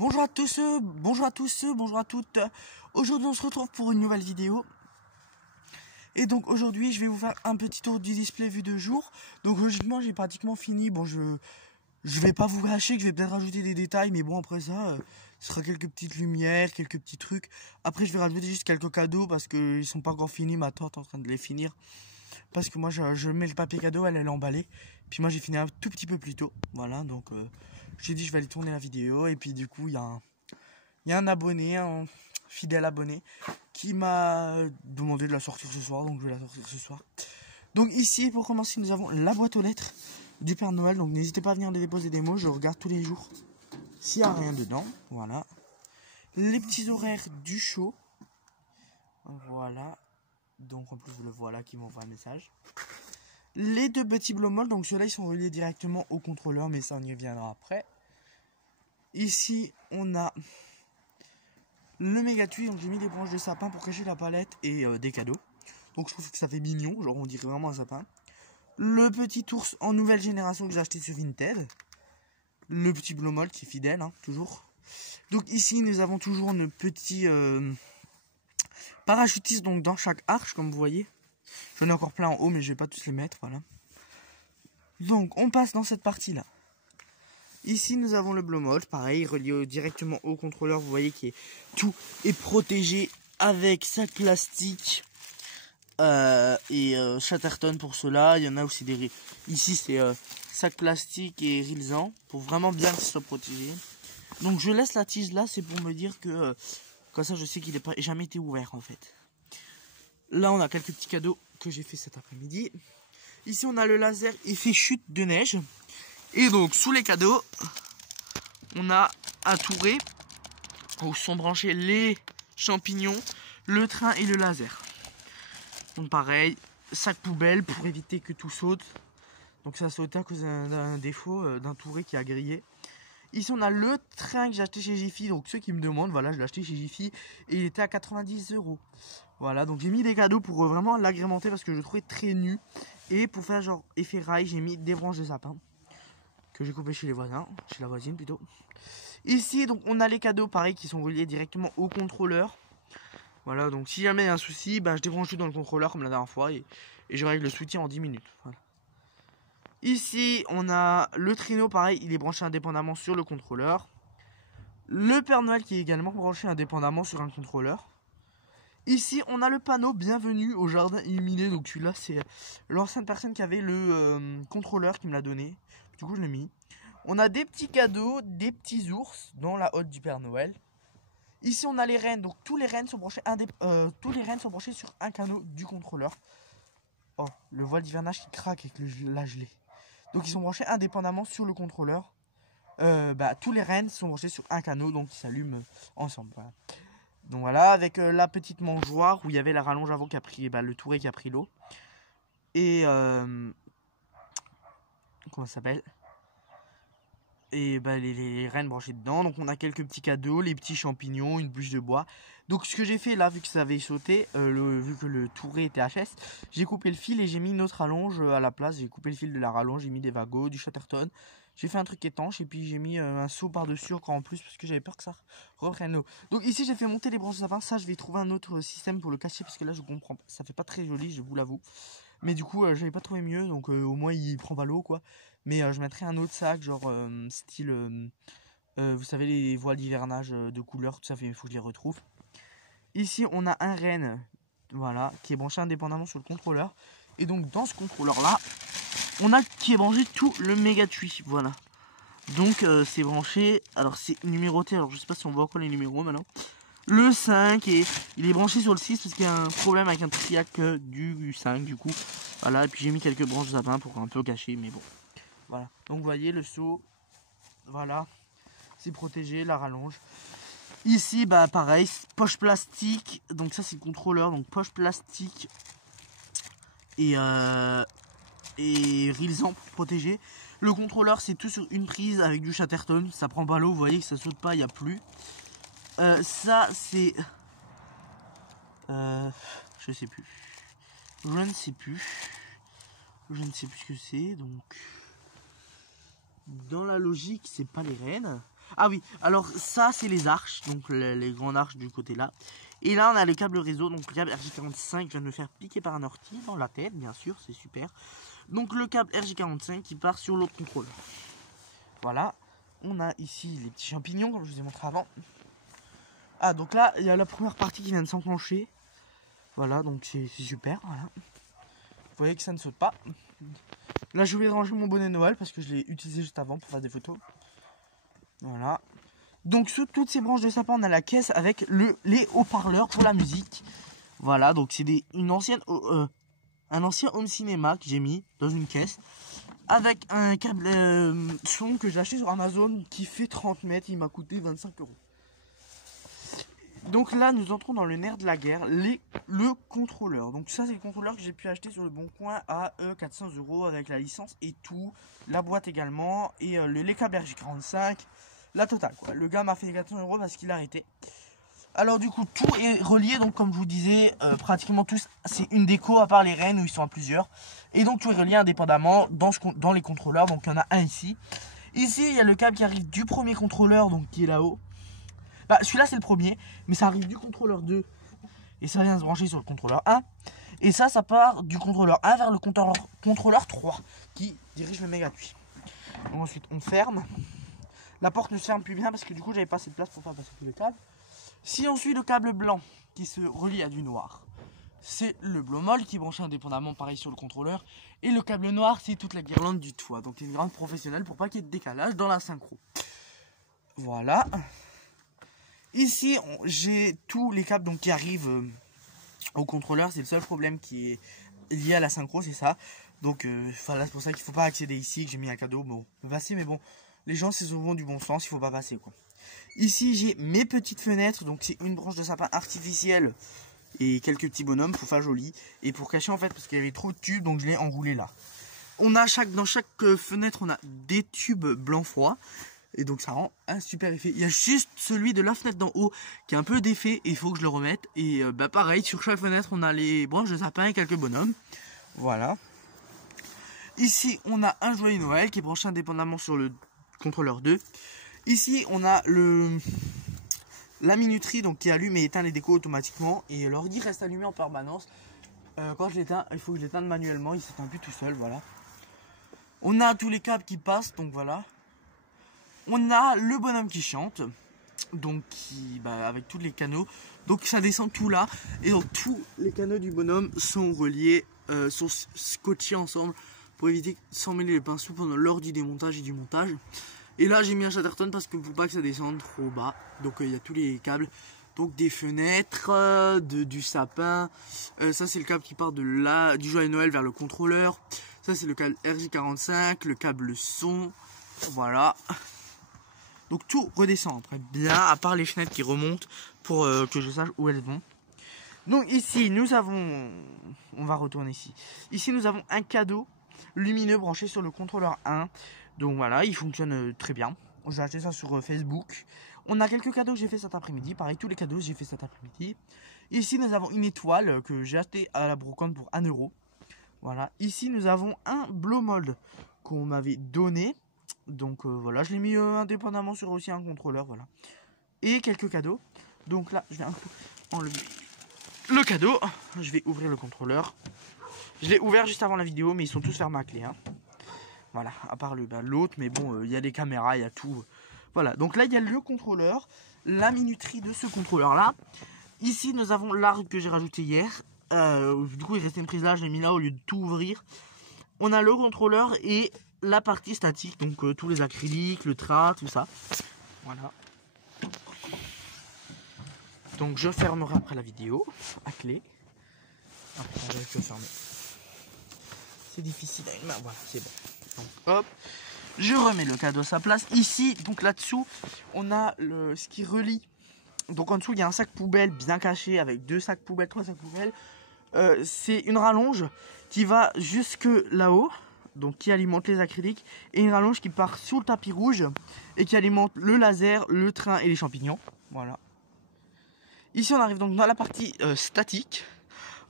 Bonjour à tous, bonjour à tous, bonjour à toutes. Aujourd'hui on se retrouve pour une nouvelle vidéo. Et donc aujourd'hui je vais vous faire un petit tour du display vue de jour. Donc logiquement j'ai pratiquement fini. Bon je vais pas vous cacher que je vais peut-être rajouter des détails. Mais bon après ça, ce sera quelques petites lumières, quelques petits trucs. Après je vais rajouter juste quelques cadeaux parce qu'ils sont pas encore finis. Ma tante est en train de les finir. Parce que moi je mets le papier cadeau, elle est emballée. Puis moi j'ai fini un tout petit peu plus tôt. Voilà donc j'ai dit je vais aller tourner la vidéo. Et puis du coup il y a un abonné, un fidèle abonné qui m'a demandé de la sortir ce soir. Donc je vais la sortir ce soir. Donc ici pour commencer nous avons la boîte aux lettres du Père Noël. Donc n'hésitez pas à venir déposer des mots, je regarde tous les jours s'il n'y a rien dedans. Voilà. Les petits horaires du show. Voilà. Donc en plus vous le voilà qui m'envoie un message. Les deux petits blow-mold, donc ceux-là ils sont reliés directement au contrôleur, mais ça on y reviendra après. Ici on a le méga tui, donc j'ai mis des branches de sapin pour cacher la palette et des cadeaux. Donc je trouve que ça fait mignon, genre on dirait vraiment un sapin. Le petit ours en nouvelle génération que j'ai acheté sur Vinted. Le petit blow-mold qui est fidèle, hein, toujours. Donc ici nous avons toujours nos petits parachutistes donc dans chaque arche comme vous voyez. J'en ai encore plein en haut mais je vais pas tous les mettre, voilà. Donc on passe dans cette partie là. Ici nous avons le blow-mold, pareil, relié directement au contrôleur. Vous voyez que tout est protégé avec sac plastique et Chatterton pour cela. Il y en a aussi des... Ici c'est sac plastique et Rilsan pour vraiment bien qu'il soit protégé. Donc je laisse la tige là, c'est pour me dire que comme ça je sais qu'il n'a pas jamais été ouvert en fait. Là on a quelques petits cadeaux que j'ai fait cet après-midi. Ici on a le laser effet chute de neige. Et donc sous les cadeaux, on a un touret où sont branchés les champignons, le train et le laser. Donc pareil, sac poubelle pour éviter que tout saute. Donc ça a sauté à cause d'un défaut d'un touret qui a grillé. Ici on a le train que j'ai acheté chez Jiffy. Donc ceux qui me demandent, voilà, je l'ai acheté chez Jiffy et il était à 90 €. Voilà, donc j'ai mis des cadeaux pour vraiment l'agrémenter parce que je le trouvais très nu. Et pour faire genre effet rail, j'ai mis des branches de sapin que j'ai coupé chez les voisins, chez la voisine plutôt. Ici donc on a les cadeaux pareil qui sont reliés directement au contrôleur. Voilà, donc si jamais il y a un souci, ben, je débranche tout dans le contrôleur comme la dernière fois et je règle le soutien en 10 minutes. Voilà. Ici on a le traîneau, pareil, il est branché indépendamment sur le contrôleur. Le Père Noël qui est également branché indépendamment sur un contrôleur. Ici on a le panneau bienvenue au jardin illuminé. Donc celui-là c'est l'ancienne personne qui avait le contrôleur qui me l'a donné. Du coup je l'ai mis. On a des petits cadeaux, des petits ours dans la hotte du Père Noël. Ici on a les rennes, donc tous les rennes sont branchés sur un canot du contrôleur. Oh, le voile d'hivernage qui craque avec la gelée. Donc ils sont branchés indépendamment sur le contrôleur. Tous les rennes sont branchés sur un canot, donc ils s'allument ensemble. Voilà. Donc voilà, avec la petite mangeoire où il y avait la rallonge avant qui a pris le touret qui a pris l'eau. Et comment ça s'appelle? Et les rennes branchées dedans. Donc on a quelques petits cadeaux, les petits champignons, une bûche de bois. Donc ce que j'ai fait là, vu que ça avait sauté, vu que le touret était HS, j'ai coupé le fil et j'ai mis une autre rallonge à la place. J'ai coupé le fil de la rallonge, j'ai mis des wagons, du Chatterton. J'ai fait un truc étanche et puis j'ai mis un seau par-dessus encore en plus parce que j'avais peur que ça reprenne l'eau. Donc ici j'ai fait monter les branches de sapin. Ça je vais trouver un autre système pour le cacher parce que là je comprends pas. Ça fait pas très joli, je vous l'avoue. Mais du coup j'avais pas trouvé mieux, donc au moins il prend pas l'eau quoi. Mais je mettrai un autre sac genre style vous savez les voiles d'hivernage de couleur, tout ça, il faut que je les retrouve. Ici on a un renne, voilà, qui est branché indépendamment sur le contrôleur. Et donc dans ce contrôleur là on a qui est branché tout le méga tui, voilà. Donc c'est branché, alors c'est numéroté, alors je sais pas si on voit encore les numéros maintenant. Le 5 et il est branché sur le 6 parce qu'il y a un problème avec un triac du 5 du coup. Voilà, et puis j'ai mis quelques branches de sapin pour un peu cacher, mais bon. Voilà, donc vous voyez le seau, voilà, c'est protégé, la rallonge. Ici, pareil, poche plastique, donc ça c'est le contrôleur, donc poche plastique et Rilsan pour protéger. Le contrôleur c'est tout sur une prise avec du Chatterton, ça prend pas l'eau, vous voyez que ça saute pas, il n'y a plus. Ça c'est... je sais plus. Je ne sais plus. Je ne sais plus ce que c'est, donc... Dans la logique, c'est pas les rennes. Ah oui, alors ça c'est les arches, donc les grandes arches du côté là. Et là on a le câble réseau, donc le câble RJ45, je viens de me faire piquer par un ortie dans la tête, bien sûr, c'est super. Donc le câble RJ45 qui part sur l'autre contrôleur. Voilà, on a ici les petits champignons, comme je vous ai montré avant. Ah, donc là, il y a la première partie qui vient de s'enclencher. Voilà, donc c'est super, voilà. Vous voyez que ça ne saute pas. Là, je vais ranger mon bonnet de Noël parce que je l'ai utilisé juste avant pour faire des photos. Voilà. Donc, sous toutes ces branches de sapin, on a la caisse avec les haut-parleurs pour la musique. Voilà, donc c'est un ancien home cinéma que j'ai mis dans une caisse. Avec un câble son que j'ai acheté sur Amazon qui fait 30 mètres. Il m'a coûté 25 €. Donc là, nous entrons dans le nerf de la guerre, le contrôleur. Donc ça, c'est le contrôleur que j'ai pu acheter sur le Bon Coin à 400 € avec la licence et tout. La boîte également et les câbles RJ45, la totale quoi. Le gars m'a fait 400 € parce qu'il a arrêté. Alors du coup, tout est relié, donc comme je vous disais, pratiquement tous, c'est une déco à part les rênes où ils sont à plusieurs. Et donc tout est relié indépendamment dans les contrôleurs, donc il y en a un ici. Ici, il y a le câble qui arrive du premier contrôleur, donc qui est là-haut. Bah, celui-là c'est le premier, mais ça arrive du contrôleur 2 et ça vient se brancher sur le contrôleur 1. Et ça part du contrôleur 1 vers le contrôleur 3 qui dirige le méga puits. Donc ensuite on ferme. La porte ne se ferme plus bien parce que du coup j'avais pas assez de place pour faire passer tous les câbles. Si on suit le câble blanc qui se relie à du noir, c'est le blow mold qui est branché indépendamment pareil sur le contrôleur. Et le câble noir c'est toute la guirlande du toit. Donc une guirlande professionnelle pour pas qu'il y ait de décalage dans la synchro. Voilà. Ici, j'ai tous les câbles donc, qui arrivent au contrôleur. C'est le seul problème qui est lié à la synchro, c'est ça. Donc, voilà, c'est pour ça qu'il ne faut pas accéder ici, que j'ai mis un cadeau. Bon, on peut passer, mais bon, les gens, c'est souvent du bon sens, il ne faut pas passer, quoi. Ici, j'ai mes petites fenêtres. Donc, c'est une branche de sapin artificielle et quelques petits bonhommes pour faire joli. Et pour cacher, en fait, parce qu'il y avait trop de tubes, donc je l'ai enroulé là. On a dans chaque fenêtre, on a des tubes blanc froid. Et donc ça rend un super effet. Il y a juste celui de la fenêtre d'en haut qui est un peu défait et il faut que je le remette. Et bah pareil, sur chaque fenêtre on a les branches de sapin et quelques bonhommes. Voilà. Ici on a un joyeux Noël qui est branché indépendamment sur le contrôleur 2. Ici on a la minuterie donc qui allume et éteint les décos automatiquement. Et l'ordi reste allumé en permanence. Quand je l'éteins, il faut que je l'éteigne manuellement. Il s'éteint plus tout seul, voilà. On a tous les câbles qui passent, donc voilà. On a le bonhomme qui chante, donc avec tous les canaux, donc ça descend tout là, et donc tous les canaux du bonhomme sont reliés, sont scotchés ensemble pour éviter de s'emmêler les pinceaux lors du démontage et du montage. Et là j'ai mis un Chatterton parce que pour pas que ça descende trop bas, donc il y a tous les câbles, donc des fenêtres, du sapin, ça c'est le câble qui part du joyeux Noël vers le contrôleur, ça c'est le câble RJ45, le câble son, voilà. Donc tout redescend après bien, à part les fenêtres qui remontent pour que je sache où elles vont. Donc ici nous avons, on va retourner ici. Ici nous avons un cadeau lumineux branché sur le contrôleur 1. Donc voilà, il fonctionne très bien. J'ai acheté ça sur Facebook. On a quelques cadeaux que j'ai fait cet après-midi. Pareil, tous les cadeaux que j'ai fait cet après-midi. Ici nous avons une étoile que j'ai acheté à la brocante pour 1 €. Voilà, ici nous avons un blow mold qu'on m'avait donné. Donc voilà, je l'ai mis indépendamment sur aussi un contrôleur, voilà. Et quelques cadeaux. Donc là, je vais enlever le cadeau. Je vais ouvrir le contrôleur. Je l'ai ouvert juste avant la vidéo, mais ils sont tous fermés à clé. Hein. Voilà, à part l'autre, mais bon, il y a des caméras, il y a tout. Voilà, donc là, il y a le contrôleur, la minuterie de ce contrôleur-là. Ici, nous avons l'arbre que j'ai rajouté hier. Du coup, il restait une prise là, je l'ai mis là au lieu de tout ouvrir. On a le contrôleur et la partie statique, donc tous les acryliques, le train, tout ça. Voilà. Donc je fermerai après la vidéo à clé. Après, je vais fermer. C'est difficile à une main. Voilà, c'est bon. Donc hop, je remets le cadeau à sa place. Ici, donc là-dessous, on a ce qui relie. Donc en dessous, il y a un sac poubelle bien caché avec 2 sacs poubelles, 3 sacs poubelles. C'est une rallonge qui va jusque là-haut. Donc qui alimente les acryliques, et une rallonge qui part sous le tapis rouge et qui alimente le laser, le train et les champignons. Voilà. Ici on arrive donc dans la partie statique.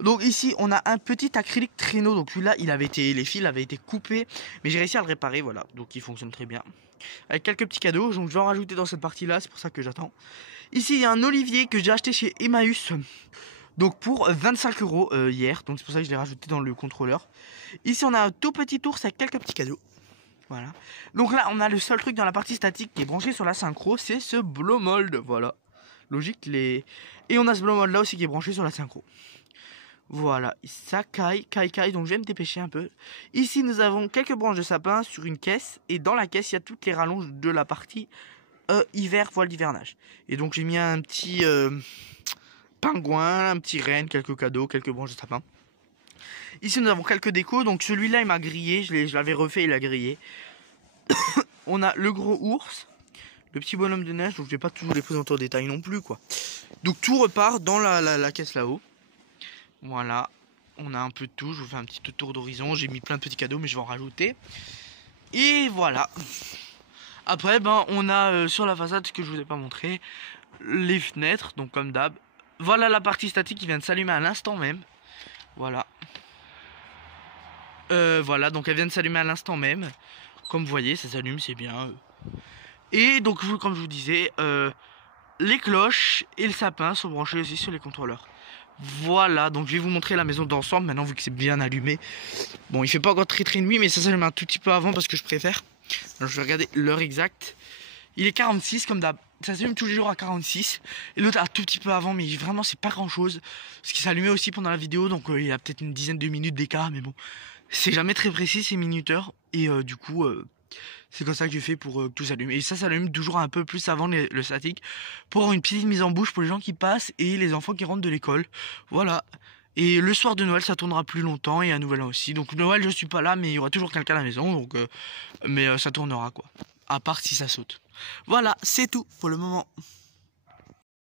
Donc ici on a un petit acrylique traîneau. Donc celui-là les fils avaient été coupés, mais j'ai réussi à le réparer. Voilà, donc il fonctionne très bien. avec quelques petits cadeaux. Donc je vais en rajouter dans cette partie là, c'est pour ça que j'attends. Ici il y a un olivier que j'ai acheté chez Emmaüs, donc pour 25 € hier, donc c'est pour ça que je l'ai rajouté dans le contrôleur. Ici on a un tout petit ours avec quelques petits cadeaux. Voilà. Donc là on a le seul truc dans la partie statique qui est branché sur la synchro, c'est ce blow mold. Voilà. Logique les. Et on a ce blow mold là aussi qui est branché sur la synchro. Voilà, ça caille, donc je vais me dépêcher un peu. Ici nous avons quelques branches de sapin sur une caisse, et dans la caisse il y a toutes les rallonges de la partie hiver, voile d'hivernage. Et donc j'ai mis un petit pingouin, un petit renne, quelques cadeaux, quelques branches de sapin. Ici nous avons quelques décos, donc celui-là il m'a grillé, je l'avais refait, il a grillé. On a le gros ours, le petit bonhomme de neige, donc je vais pas toujours les présenter en détail non plus quoi. Donc tout repart dans la caisse là-haut. Voilà, on a un peu de tout, je vous fais un petit tour d'horizon, j'ai mis plein de petits cadeaux mais je vais en rajouter. Et voilà. Après ben on a sur la façade, ce que je vous ai pas montré, les fenêtres, donc comme d'hab. Voilà la partie statique qui vient de s'allumer à l'instant même. Voilà. Voilà, donc elle vient de s'allumer à l'instant même. Comme vous voyez, ça s'allume, c'est bien. Et donc comme je vous disais, les cloches et le sapin sont branchés aussi sur les contrôleurs. Voilà, donc je vais vous montrer la maison d'ensemble maintenant vu que c'est bien allumé. Bon, il fait pas encore très nuit, mais ça s'allume un tout petit peu avant parce que je préfère. Alors je vais regarder l'heure exacte. Il est 46 comme d'hab. Ça s'allume tous les jours à 46. Et l'autre un tout petit peu avant, mais vraiment c'est pas grand chose. Parce qu'il s'allumait aussi pendant la vidéo, donc il y a peut-être une dizaine de minutes d'écart, mais bon. C'est jamais très précis ces minuteurs. Et du coup, c'est comme ça que j'ai fait pour que tout s'allume. Et ça s'allume toujours un peu plus avant le statique, pour avoir une petite mise en bouche pour les gens qui passent et les enfants qui rentrent de l'école. Voilà. Et le soir de Noël ça tournera plus longtemps, et à Nouvel An aussi. Donc Noël je suis pas là, mais il y aura toujours quelqu'un à la maison. Donc mais ça tournera quoi. À part si ça saute. Voilà, c'est tout pour le moment.